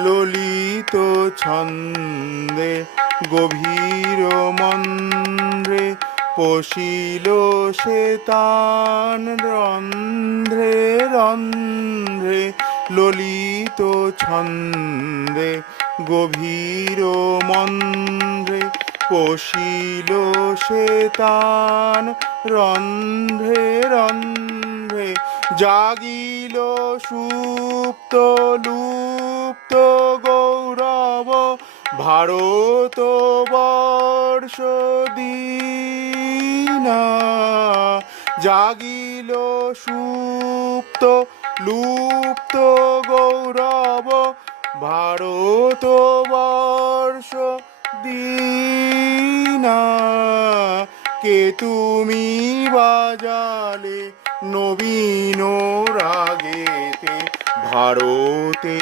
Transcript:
ললিত ছন্দে গভীর মন্দ্রে পশিল সে তান রন্ধ্রে রন্ধ্রে ললিত ছন্দে গভীর মন্দ্রে পশিল সে তান রন্ধ্রে রন্ধ্রে জাগিল সুপ্ত লুপ্ত গৌরব ভারত বর্ষ দীনা জাগিল সুপ্ত লুপ্ত গৌরব ভারত বর্ষ দীনা কে তুমি বাজালে নবীন রাগেতে ভারত